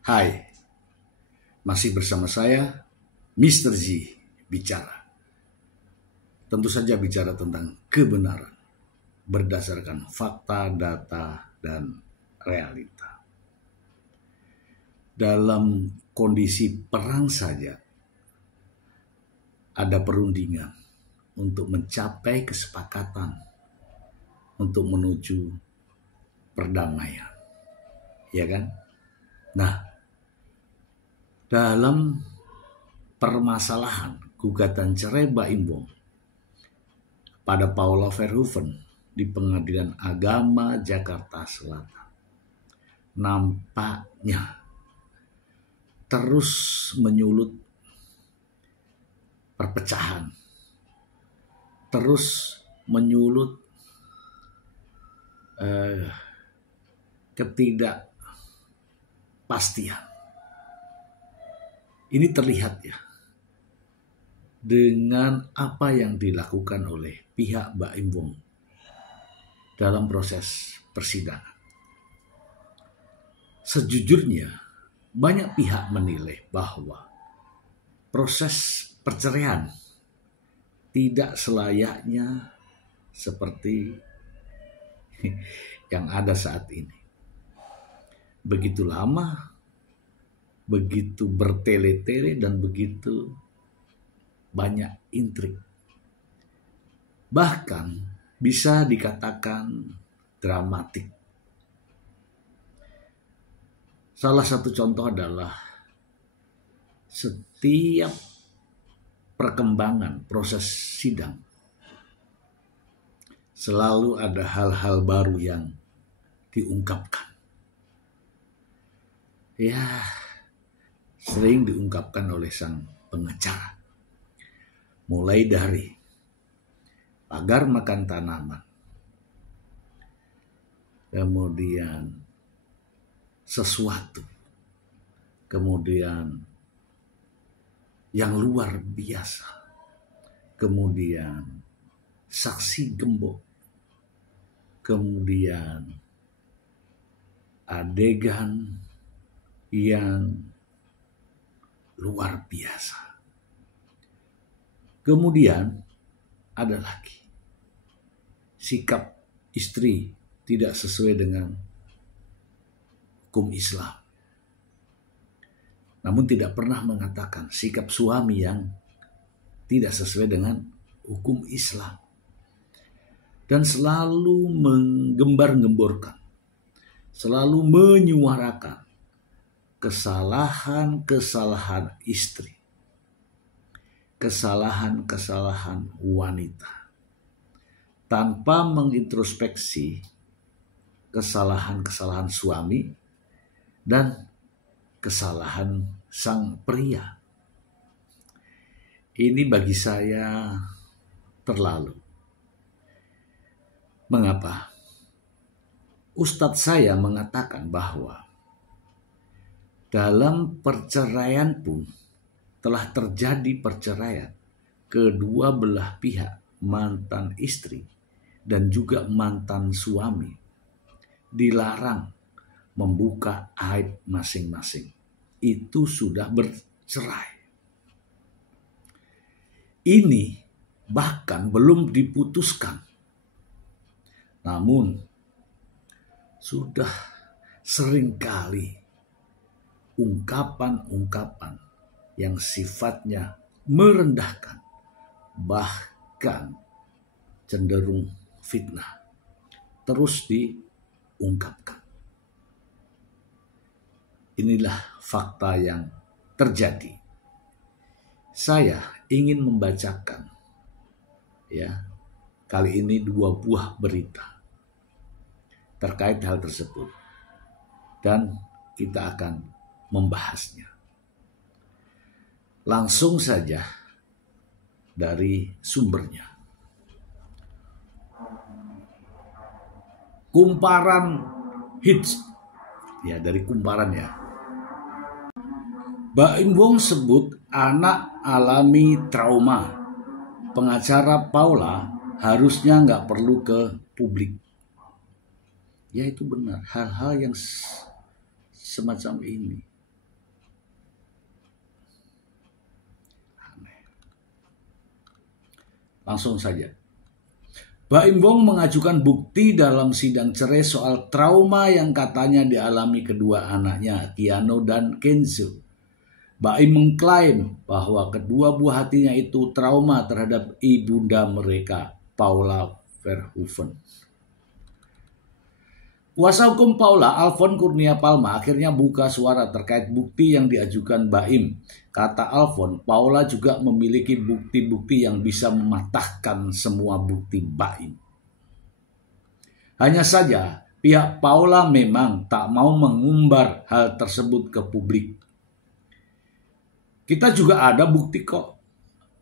Hai, masih bersama saya, Mr. Z, bicara. Tentu saja bicara tentang kebenaran, berdasarkan fakta, data, dan realita. Dalam kondisi perang saja, ada perundingan untuk mencapai kesepakatan, untuk menuju perdamaian. Ya kan? Nah, dalam permasalahan gugatan cerai Baim Wong pada Paula Verhoeven di Pengadilan Agama Jakarta Selatan, nampaknya terus menyulut perpecahan, terus menyulut ketidakpastian. Ini terlihat ya dengan apa yang dilakukan oleh pihak Baim Wong dalam proses persidangan. Sejujurnya banyak pihak menilai bahwa proses perceraian tidak selayaknya seperti yang ada saat ini. Begitu lama, begitu bertele-tele, dan begitu banyak intrik. Bahkan bisa dikatakan dramatik. Salah satu contoh adalah setiap perkembangan proses sidang selalu ada hal-hal baru yang diungkapkan. Ya, sering diungkapkan oleh sang pengacara. Mulai dari pagar makan tanaman, kemudian sesuatu, kemudian yang luar biasa, kemudian saksi gembok, kemudian adegan yang luar biasa. Kemudian ada lagi sikap istri tidak sesuai dengan hukum Islam. Namun tidak pernah mengatakan sikap suami yang tidak sesuai dengan hukum Islam. Dan selalu menggembar-gemborkan, selalu menyuarakan kesalahan-kesalahan istri, kesalahan-kesalahan wanita, tanpa mengintrospeksi kesalahan-kesalahan suami dan kesalahan sang pria. Ini bagi saya terlalu. Mengapa? Ustadz saya mengatakan bahwa dalam perceraian pun telah terjadi perceraian kedua belah pihak, mantan istri dan juga mantan suami dilarang membuka aib masing-masing. Itu sudah bercerai. Ini bahkan belum diputuskan. Namun sudah seringkali ungkapan-ungkapan yang sifatnya merendahkan, bahkan cenderung fitnah, terus diungkapkan. Inilah fakta yang terjadi. Saya ingin membacakan kali ini 2 buah berita terkait hal tersebut, dan kita akan membahasnya. Langsung saja dari sumbernya. Kumparan hits. Ya, dari Kumparan ya. Baim Wong sebut anak alami trauma. Pengacara Paula harusnya nggak perlu ke publik. Ya, itu benar. Hal-hal yang semacam ini Langsung saja. Baim Wong mengajukan bukti dalam sidang cerai soal trauma yang katanya dialami kedua anaknya, Keanu dan Kenzo. Baim mengklaim bahwa kedua buah hatinya itu trauma terhadap ibunda mereka, Paula Verhoeven. Kuasa hukum Paula, Alfon Kurnia Palma, akhirnya buka suara terkait bukti yang diajukan Baim. Kata Alfon, Paula juga memiliki bukti-bukti yang bisa mematahkan semua bukti Baim. Hanya saja, pihak Paula memang tak mau mengumbar hal tersebut ke publik. Kita juga ada bukti kok.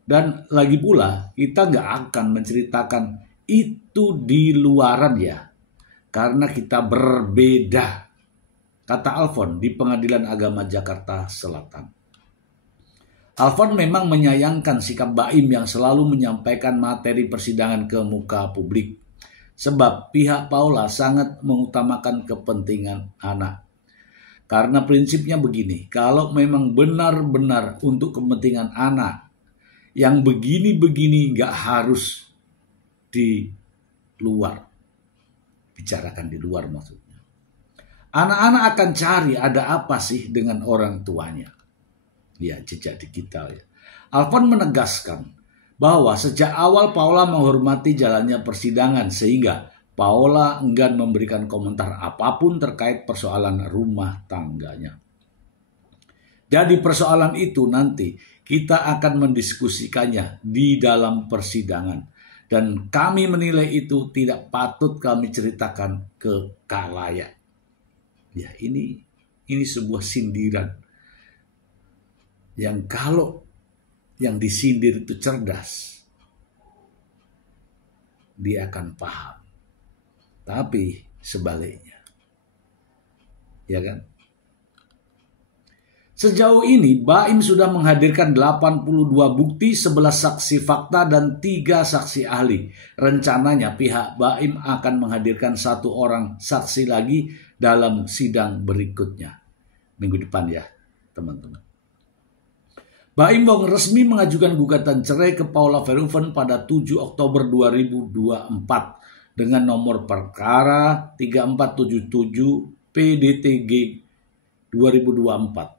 Dan lagi pula, kita nggak akan menceritakan itu di luaran ya. Karena kita berbeda, kata Alfon di Pengadilan Agama Jakarta Selatan. Alfon memang menyayangkan sikap Baim yang selalu menyampaikan materi persidangan ke muka publik. Sebab pihak Paula sangat mengutamakan kepentingan anak. Karena prinsipnya begini, kalau memang benar-benar untuk kepentingan anak, yang begini-begini nggak harus di luar. Bicarakan di luar maksudnya. Anak-anak akan cari ada apa sih dengan orang tuanya. Ya, jejak digital ya. Alfon menegaskan bahwa sejak awal Paula menghormati jalannya persidangan sehingga Paula enggan memberikan komentar apapun terkait persoalan rumah tangganya. Jadi persoalan itu nanti kita akan mendiskusikannya di dalam persidangan. Dan kami menilai itu tidak patut kami ceritakan ke khalayak. Ya, ini sebuah sindiran. Yang kalau yang disindir itu cerdas, dia akan paham. Tapi sebaliknya. Ya kan? Sejauh ini, Baim sudah menghadirkan 82 bukti, 11 saksi fakta, dan 3 saksi ahli. Rencananya pihak Baim akan menghadirkan 1 orang saksi lagi dalam sidang berikutnya. Minggu depan ya, teman-teman. Baim Wong resmi mengajukan gugatan cerai ke Paula Verhoeven pada 7 Oktober 2024 dengan nomor perkara 3477 PDTG 2024.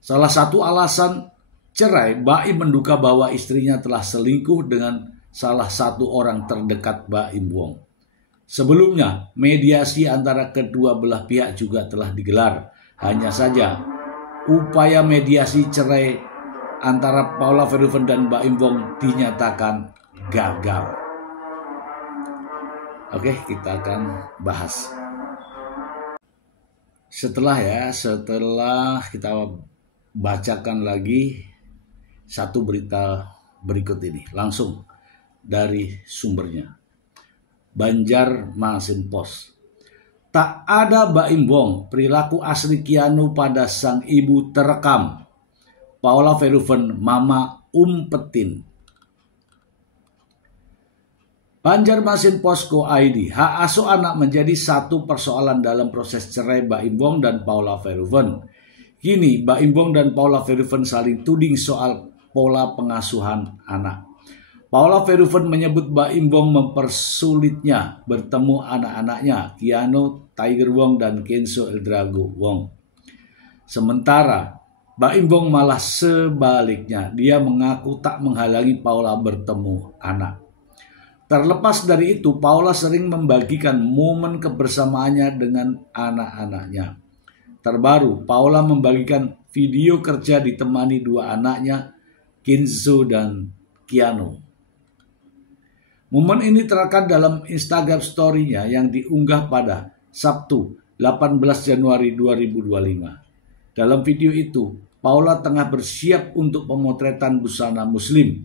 Salah satu alasan cerai, Baim menduga bahwa istrinya telah selingkuh dengan salah satu orang terdekat Baim Wong. Sebelumnya, mediasi antara kedua belah pihak juga telah digelar. Hanya saja, upaya mediasi cerai antara Paula Verhoeven dan Baim Wong dinyatakan gagal. Oke, kita akan bahas. Setelah kita bacakan lagi satu berita berikut ini langsung dari sumbernya. Banjarmasin Post. Tak ada Baim Wong, perilaku asli Keanu pada sang ibu terekam. Paula Verhoeven mama umpetin. Banjarmasin Post.co.id. Hak asuh anak menjadi satu persoalan dalam proses cerai Baim Wong dan Paula Verhoeven. Kini, Baim Wong dan Paula Verhoeven saling tuding soal pola pengasuhan anak. Paula Verhoeven menyebut Baim Wong mempersulitnya bertemu anak-anaknya, Keanu, Tiger Wong, dan Kenzo Eldrago Wong. Sementara, Baim Wong malah sebaliknya, dia mengaku tak menghalangi Paula bertemu anak. Terlepas dari itu, Paula sering membagikan momen kebersamaannya dengan anak-anaknya. Terbaru, Paula membagikan video kerja ditemani 2 anaknya, Kenzo dan Keanu. Momen ini terekam dalam Instagram story-nya yang diunggah pada Sabtu 18 Januari 2025. Dalam video itu, Paula tengah bersiap untuk pemotretan busana muslim.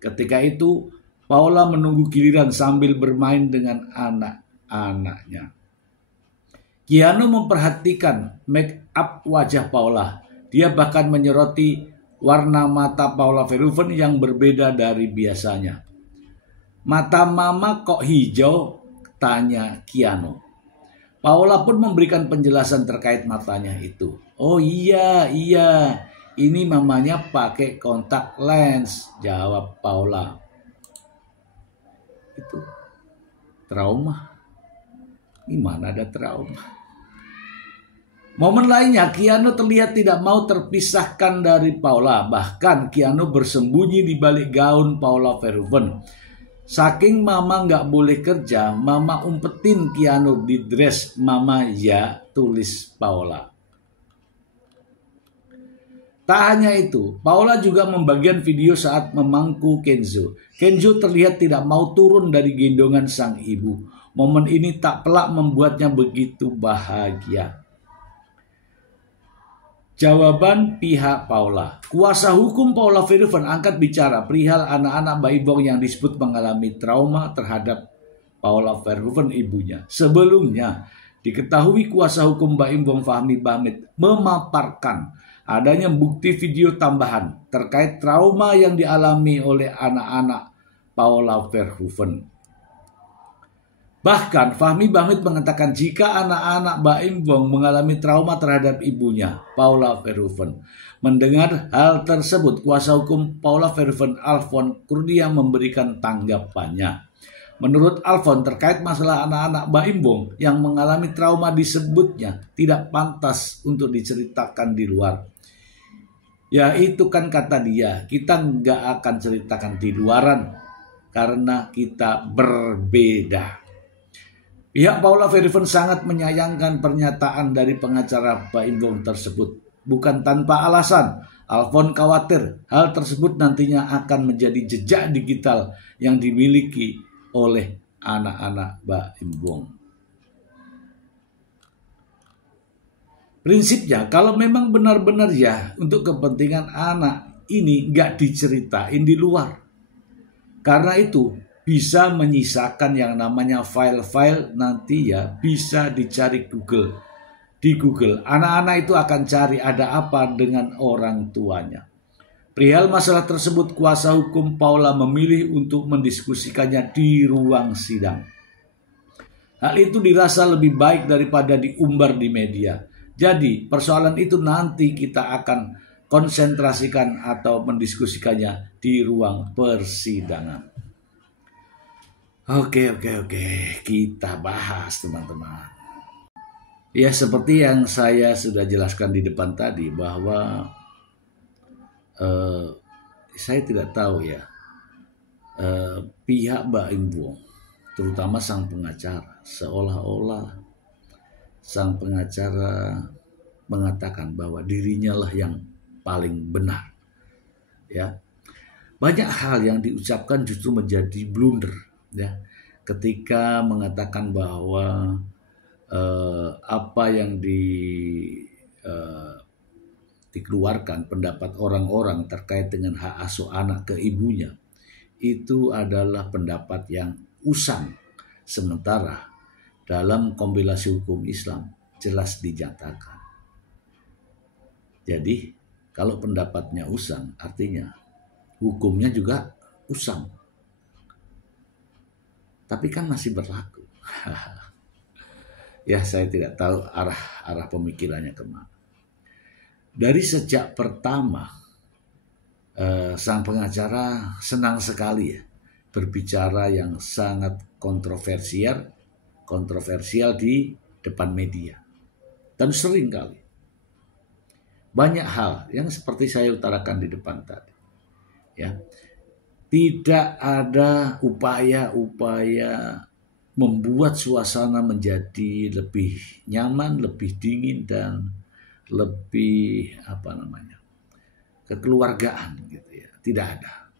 Ketika itu, Paula menunggu giliran sambil bermain dengan anak-anaknya. Keanu memperhatikan make up wajah Paula. Dia bahkan menyoroti warna mata Paula Verhoeven yang berbeda dari biasanya. Mata mama kok hijau? Tanya Keanu. Paula pun memberikan penjelasan terkait matanya itu. Oh iya, ini mamanya pakai kontak lens, jawab Paula. itu trauma. Gimana ada trauma? Momen lainnya, Keanu terlihat tidak mau terpisahkan dari Paula. Bahkan Keanu bersembunyi di balik gaun Paula Verhoeven. Saking mama nggak boleh kerja, mama umpetin Keanu di dress mama ya, tulis Paula. Tak hanya itu, Paula juga membagikan video saat memangku Kenzo. Kenzo terlihat tidak mau turun dari gendongan sang ibu. Momen ini tak pelak membuatnya begitu bahagia. Jawaban pihak Paula. Kuasa hukum Paula Verhoeven angkat bicara perihal anak-anak Baim Wong yang disebut mengalami trauma terhadap Paula Verhoeven ibunya. Sebelumnya, diketahui kuasa hukum Baim Wong Fahmi Bahmid memaparkan adanya bukti video tambahan terkait trauma yang dialami oleh anak-anak Paula Verhoeven. Bahkan Fahmi Bahmid mengatakan jika anak-anak Baim Wong mengalami trauma terhadap ibunya, Paula Verhoeven. Mendengar hal tersebut, kuasa hukum Paula Verhoeven, Alfon Kurnia, memberikan tanggapannya. Menurut Alfon, terkait masalah anak-anak Baim Wong yang mengalami trauma disebutnya tidak pantas untuk diceritakan di luar. Ya itu kan kata dia, kita nggak akan ceritakan di luaran karena kita berbeda. Pihak Paula Verhoeven sangat menyayangkan pernyataan dari pengacara Baim Wong tersebut. Bukan tanpa alasan, Alfon khawatir hal tersebut nantinya akan menjadi jejak digital yang dimiliki oleh anak-anak Baim Wong. Prinsipnya, kalau memang benar-benar ya untuk kepentingan anak ini nggak diceritain di luar. Karena itu, bisa menyisakan yang namanya file-file nanti ya bisa dicari di Google. Anak-anak itu akan cari ada apa dengan orang tuanya. Perihal masalah tersebut, kuasa hukum Paula memilih untuk mendiskusikannya di ruang sidang. Hal itu dirasa lebih baik daripada diumbar di media. Jadi persoalan itu nanti kita akan konsentrasikan atau mendiskusikannya di ruang persidangan. Oke, kita bahas teman-teman. Ya seperti yang saya sudah jelaskan di depan tadi bahwa saya tidak tahu ya pihak Baim Wong, terutama sang pengacara, seolah-olah sang pengacara mengatakan bahwa dirinya lah yang paling benar. Ya, banyak hal yang diucapkan justru menjadi blunder. Ya, ketika mengatakan bahwa apa yang dikeluarkan pendapat orang-orang terkait dengan hak asuh anak ke ibunya itu adalah pendapat yang usang, sementara dalam kompilasi hukum Islam jelas dinyatakan. Jadi kalau pendapatnya usang artinya hukumnya juga usang. Tapi kan masih berlaku. Ya saya tidak tahu arah pemikirannya kemana. Dari sejak pertama sang pengacara senang sekali ya berbicara yang sangat kontroversial di depan media. Dan sering kali banyak hal yang seperti saya utarakan di depan tadi. Ya. Tidak ada upaya-upaya membuat suasana menjadi lebih nyaman, lebih dingin dan lebih kekeluargaan gitu ya. Tidak ada.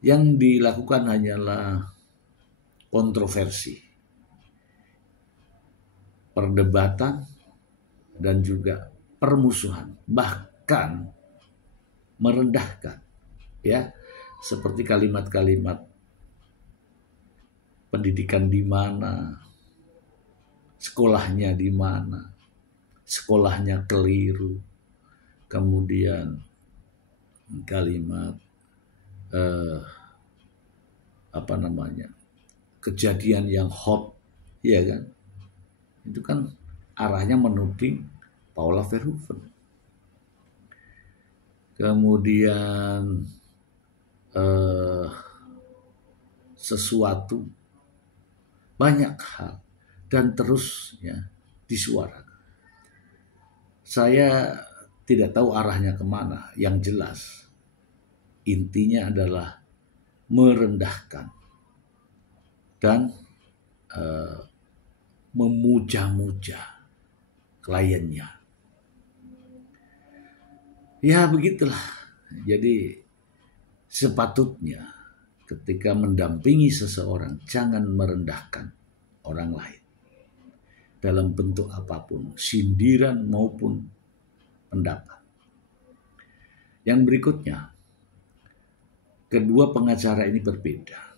Yang dilakukan hanyalah kontroversi, perdebatan dan juga permusuhan, bahkan merendahkan ya. Seperti kalimat-kalimat pendidikan di mana, sekolahnya di mana, sekolahnya keliru, kemudian kalimat kejadian yang hot, ya kan? Itu kan arahnya menuding Paula Verhoeven. Kemudian sesuatu banyak hal dan terus disuarakan. Saya tidak tahu arahnya kemana. Yang jelas intinya adalah merendahkan dan memuja-muja kliennya. Ya begitulah. Jadi sepatutnya ketika mendampingi seseorang jangan merendahkan orang lain dalam bentuk apapun, sindiran maupun pendapat. Yang berikutnya, kedua pengacara ini berbeda.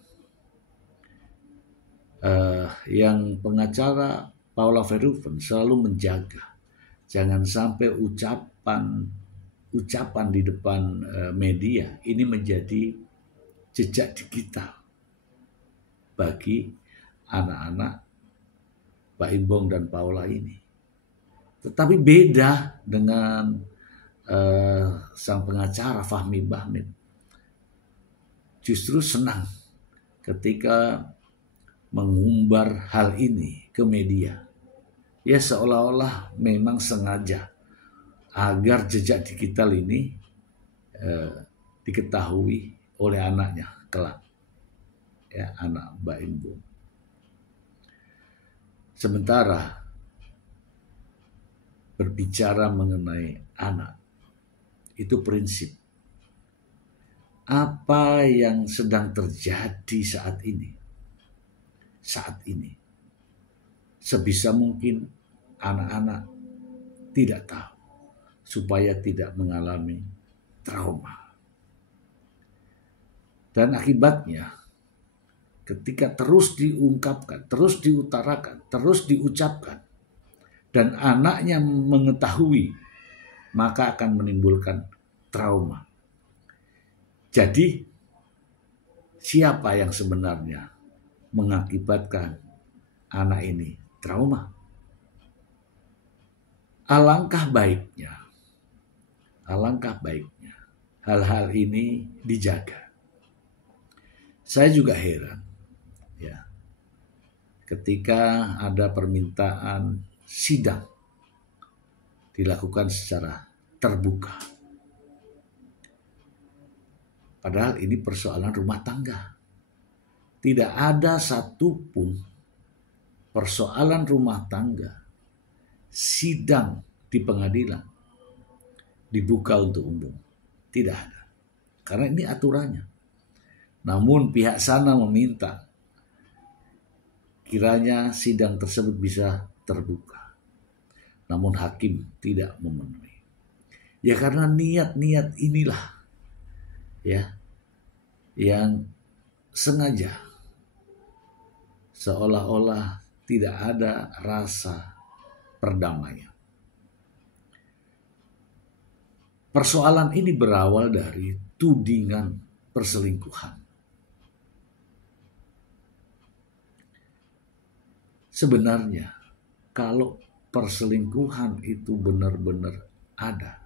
Yang pengacara Paula Verhoeven selalu menjaga jangan sampai ucapan di depan media ini menjadi jejak digital bagi anak-anak Pak Imbong dan Paula ini. Tetapi beda dengan sang pengacara Fahmi Bahmid. Justru senang ketika mengumbar hal ini ke media. Ya seolah-olah memang sengaja agar jejak digital ini diketahui oleh anaknya kelak. Ya, anak Mbak Imbong. Sementara berbicara mengenai anak, itu prinsip. Apa yang sedang terjadi saat ini, sebisa mungkin anak-anak tidak tahu, supaya tidak mengalami trauma. Dan akibatnya, ketika terus diungkapkan, terus diutarakan, terus diucapkan, dan anaknya mengetahui, maka akan menimbulkan trauma. Jadi, siapa yang sebenarnya mengakibatkan anak ini trauma? Alangkah baiknya hal-hal ini dijaga. Saya juga heran ya, ketika ada permintaan sidang dilakukan secara terbuka. Padahal ini persoalan rumah tangga. Tidak ada satupun persoalan rumah tangga sidang di pengadilan dibuka untuk umum. Tidak ada. Karena ini aturannya. Namun pihak sana meminta kiranya sidang tersebut bisa terbuka. Namun hakim tidak memenuhi. Ya karena niat-niat inilah ya yang sengaja seolah-olah tidak ada rasa perdamaian. Persoalan ini berawal dari tudingan perselingkuhan. Sebenarnya kalau perselingkuhan itu benar-benar ada,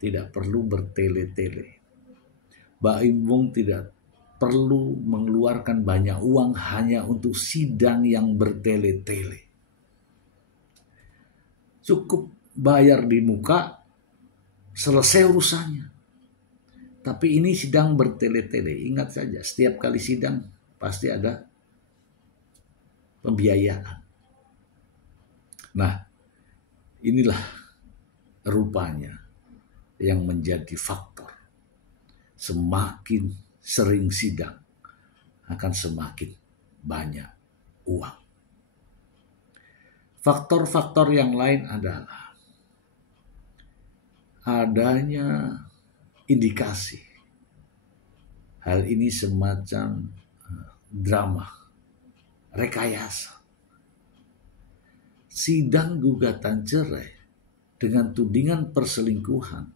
tidak perlu bertele-tele. Mbak Imbong tidak perlu mengeluarkan banyak uang hanya untuk sidang yang bertele-tele. Cukup bayar di muka, selesai urusannya. Tapi ini sidang bertele-tele. Ingat saja, setiap kali sidang pasti ada pembiayaan. Nah, inilah rupanya yang menjadi faktor. Semakin sering sidang akan semakin banyak uang. Faktor-faktor yang lain adalah adanya indikasi hal ini semacam drama, rekayasa. Sidang gugatan cerai dengan tudingan perselingkuhan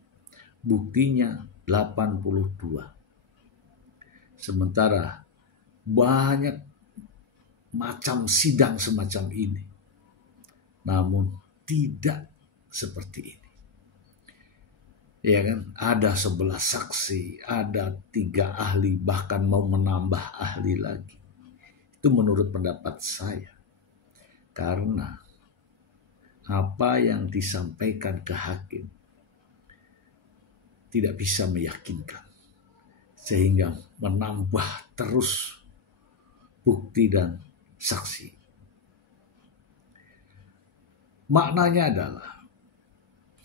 buktinya 82. Sementara banyak macam sidang semacam ini. Namun tidak seperti ini. Ya kan, ada 11 saksi, ada 3 ahli, bahkan mau menambah ahli lagi. Itu menurut pendapat saya. Karena apa yang disampaikan ke hakim tidak bisa meyakinkan, sehingga menambah terus bukti dan saksi. Maknanya adalah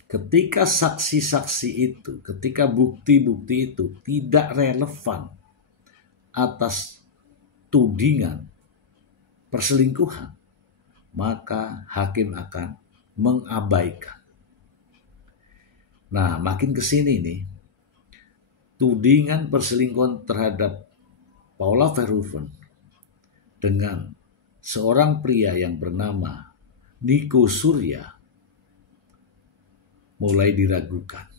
ketika saksi-saksi itu, ketika bukti-bukti itu tidak relevan atas tudingan perselingkuhan, maka hakim akan mengabaikan. Nah, makin ke sini nih, tudingan perselingkuhan terhadap Paula Verhoeven dengan seorang pria yang bernama Nico Surya mulai diragukan.